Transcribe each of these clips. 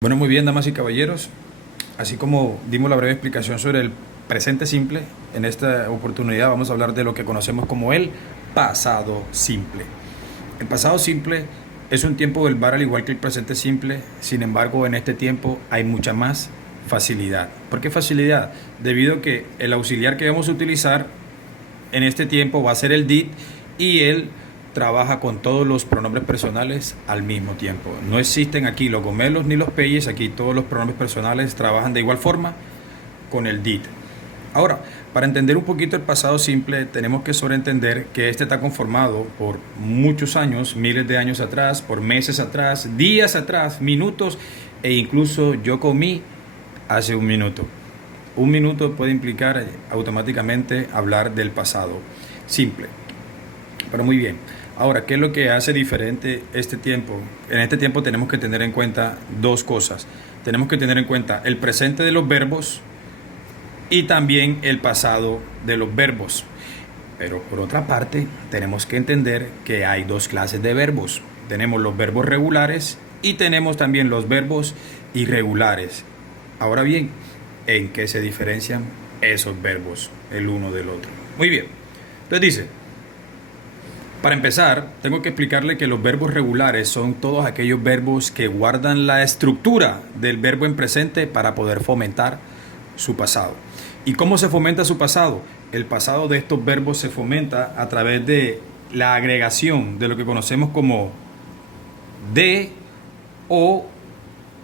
Bueno, muy bien, damas y caballeros. Así como dimos la breve explicación sobre el presente simple, en esta oportunidad vamos a hablar de lo que conocemos como el pasado simple. El pasado simple es un tiempo verbal al igual que el presente simple, sin embargo, en este tiempo hay mucha más facilidad. ¿Por qué facilidad? Debido a que el auxiliar que vamos a utilizar en este tiempo va a ser el did y él trabaja con todos los pronombres personales al mismo tiempo. No existen aquí los gomelos ni los peyes, aquí todos los pronombres personales trabajan de igual forma con el did. Ahora, para entender un poquito el pasado simple, tenemos que sobreentender que este está conformado por muchos años, miles de años atrás, por meses atrás, días atrás, minutos e incluso yo comí hace un minuto. Un minuto puede implicar automáticamente hablar del pasado simple. Pero muy bien. Ahora, ¿qué es lo que hace diferente este tiempo? En este tiempo tenemos que tener en cuenta dos cosas. Tenemos que tener en cuenta el presente de los verbos y también el pasado de los verbos. Pero por otra parte, tenemos que entender que hay dos clases de verbos. Tenemos los verbos regulares y tenemos también los verbos irregulares. Ahora bien, ¿en qué se diferencian esos verbos el uno del otro? Muy bien. Entonces dice, para empezar, tengo que explicarle que los verbos regulares son todos aquellos verbos que guardan la estructura del verbo en presente para poder fomentar su pasado. ¿Y cómo se fomenta su pasado? El pasado de estos verbos se fomenta a través de la agregación de lo que conocemos como de o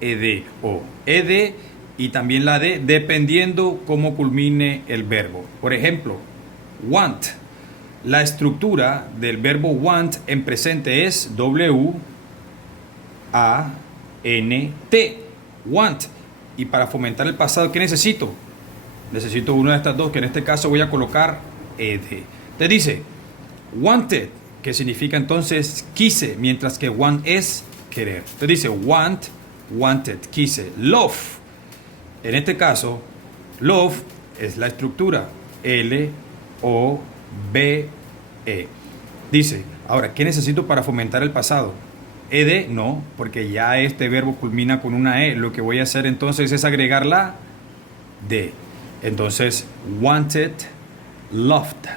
ed o ed y también la de dependiendo cómo culmine el verbo. Por ejemplo, want. La estructura del verbo want en presente es W-A-N-T. Want. Y para fomentar el pasado, ¿qué necesito? Necesito una de estas dos, que en este caso voy a colocar ed. Te dice wanted, que significa entonces quise, mientras que want es querer. Te dice want, wanted, quise. Love. En este caso, love es la estructura L-O-V-E. Dice, ahora, ¿qué necesito para fomentar el pasado? Ed, no, porque ya este verbo culmina con una E. Lo que voy a hacer entonces es agregar la D. Entonces, wanted, loved.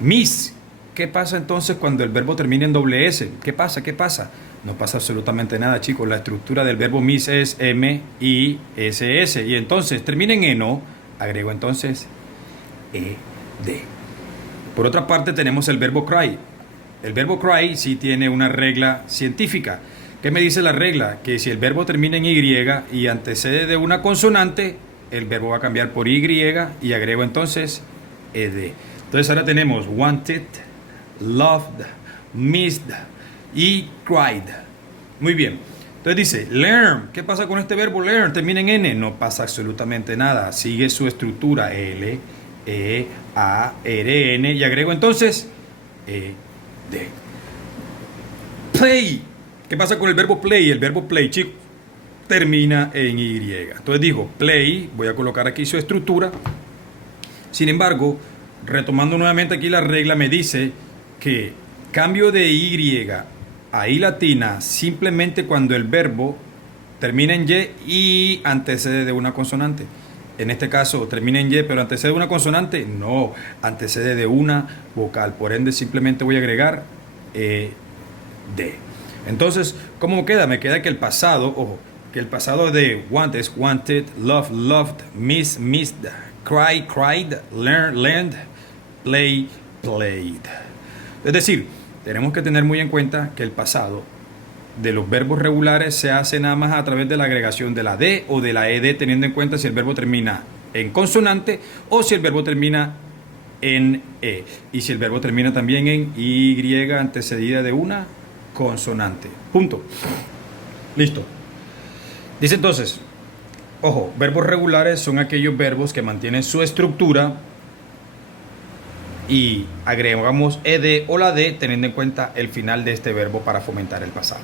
Miss. ¿Qué pasa entonces cuando el verbo termina en doble S? ¿Qué pasa? ¿Qué pasa? No pasa absolutamente nada, chicos. La estructura del verbo miss es M-I-S-S. Y entonces termina en eno, agrego entonces ed. Por otra parte tenemos el verbo cry. El verbo cry sí tiene una regla científica. ¿Qué me dice la regla? Que si el verbo termina en Y y antecede de una consonante, el verbo va a cambiar por Y y agrego entonces ed. Entonces ahora tenemos wanted, loved, missed y cried. Muy bien. Entonces dice learn. ¿Qué pasa con este verbo learn? Termina en N. No pasa absolutamente nada. Sigue su estructura L, E, A, R, N y agrego entonces E, D. Play. ¿Qué pasa con el verbo play? El verbo play, chicos, termina en Y. Entonces digo play. Voy a colocar aquí su estructura. Sin embargo, retomando nuevamente aquí la regla, me dice que cambio de Y a I latina simplemente cuando el verbo termina en Y y antecede de una consonante. En este caso termina en Y pero antecede de una consonante. No, antecede de una vocal. Por ende simplemente voy a agregar D. Entonces, ¿cómo queda? Me queda que el pasado, ojo, que el pasado de want es wanted, love, loved, miss, missed, cry, cried, learn, learned, play, played. Es decir, tenemos que tener muy en cuenta que el pasado de los verbos regulares se hace nada más a través de la agregación de la D o de la ED, teniendo en cuenta si el verbo termina en consonante o si el verbo termina en E. Y si el verbo termina también en Y antecedida de una consonante. Punto. Listo. Dice entonces, ojo, verbos regulares son aquellos verbos que mantienen su estructura y agregamos ed o la d teniendo en cuenta el final de este verbo para fomentar el pasado.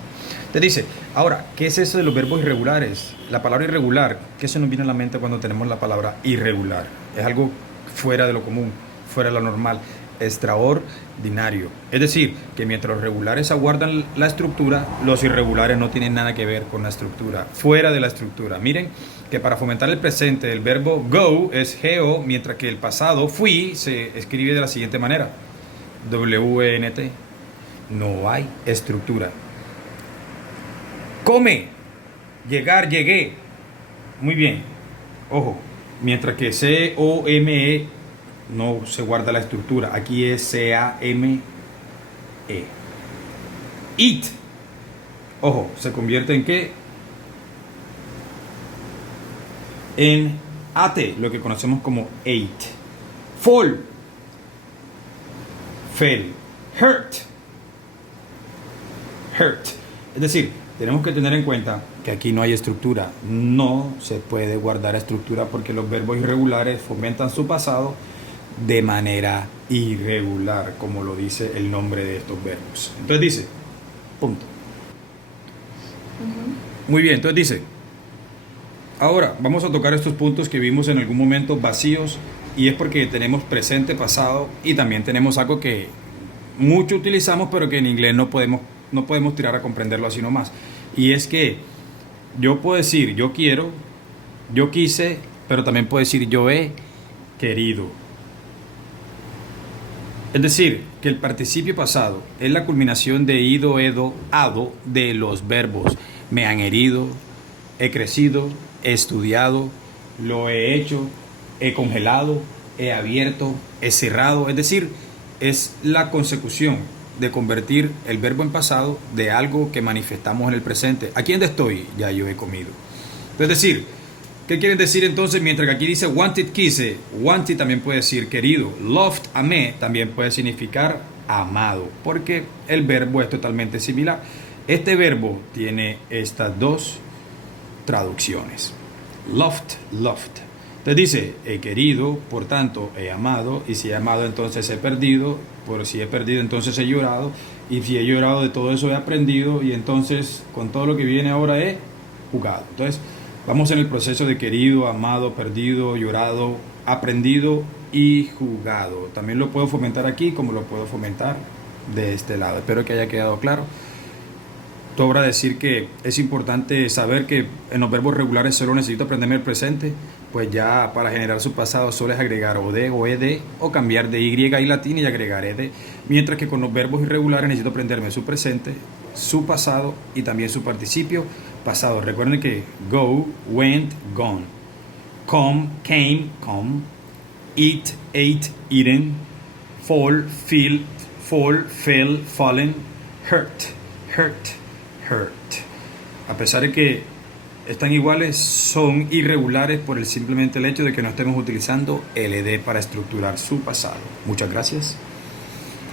Te dice, ahora, ¿qué es eso de los verbos irregulares? La palabra irregular, ¿qué se nos viene a la mente cuando tenemos la palabra irregular? Es algo fuera de lo común, fuera de lo normal. extraordinario. Es decir, que mientras los regulares aguardan la estructura, los irregulares no tienen nada que ver con la estructura, fuera de la estructura. Miren que para fomentar el presente, el verbo go es go, mientras que el pasado fui se escribe de la siguiente manera: went. No hay estructura. Come, llegar, llegué. Muy bien, ojo, mientras que come no se guarda la estructura. Aquí es came. Eat, ojo, se convierte en qué? En ate, lo que conocemos como ate. Fall, fell. Hurt, hurt. Es decir, tenemos que tener en cuenta que aquí no hay estructura. No se puede guardar estructura porque los verbos irregulares fomentan su pasado de manera irregular, como lo dice el nombre de estos verbos. Entonces dice, punto. Muy bien, entonces dice, ahora vamos a tocar estos puntos que vimos en algún momento vacíos, y es porque tenemos presente, pasado, y también tenemos algo que mucho utilizamos, pero que en inglés no podemos tirar a comprenderlo así nomás. Y es que yo puedo decir yo quiero, yo quise, pero también puedo decir yo he querido. Es decir, que el participio pasado es la culminación de ido, edo, ado de los verbos me han herido, he crecido, he estudiado, lo he hecho, he congelado, he abierto, he cerrado. Es decir, es la consecución de convertir el verbo en pasado de algo que manifestamos en el presente. ¿Aquí donde estoy? Ya yo he comido. Es decir, ¿qué quieren decir entonces? Mientras que aquí dice wanted, quise, wanted también puede decir querido, loved, amé, también puede significar amado, porque el verbo es totalmente similar. Este verbo tiene estas dos traducciones. Loved, loved. Entonces dice, he querido, por tanto he amado, y si he amado entonces he perdido, por si he perdido entonces he llorado, y si he llorado de todo eso he aprendido, y entonces con todo lo que viene ahora he jugado. Entonces vamos en el proceso de querido, amado, perdido, llorado, aprendido y jugado. También lo puedo fomentar aquí como lo puedo fomentar de este lado. Espero que haya quedado claro. Sobra decir que es importante saber que en los verbos regulares solo necesito aprenderme el presente, pues ya para generar su pasado solo es agregar o de o ed, o cambiar de y y latín y agregar ed, mientras que con los verbos irregulares necesito aprenderme su presente, su pasado y también su participio pasado. Recuerden que go, went, gone, come, came, come, eat, ate, eaten, fall, feel, fall, fell, fallen, hurt, hurt, hurt. A pesar de que están iguales, son irregulares por simplemente el hecho de que no estemos utilizando el ed para estructurar su pasado. Muchas gracias.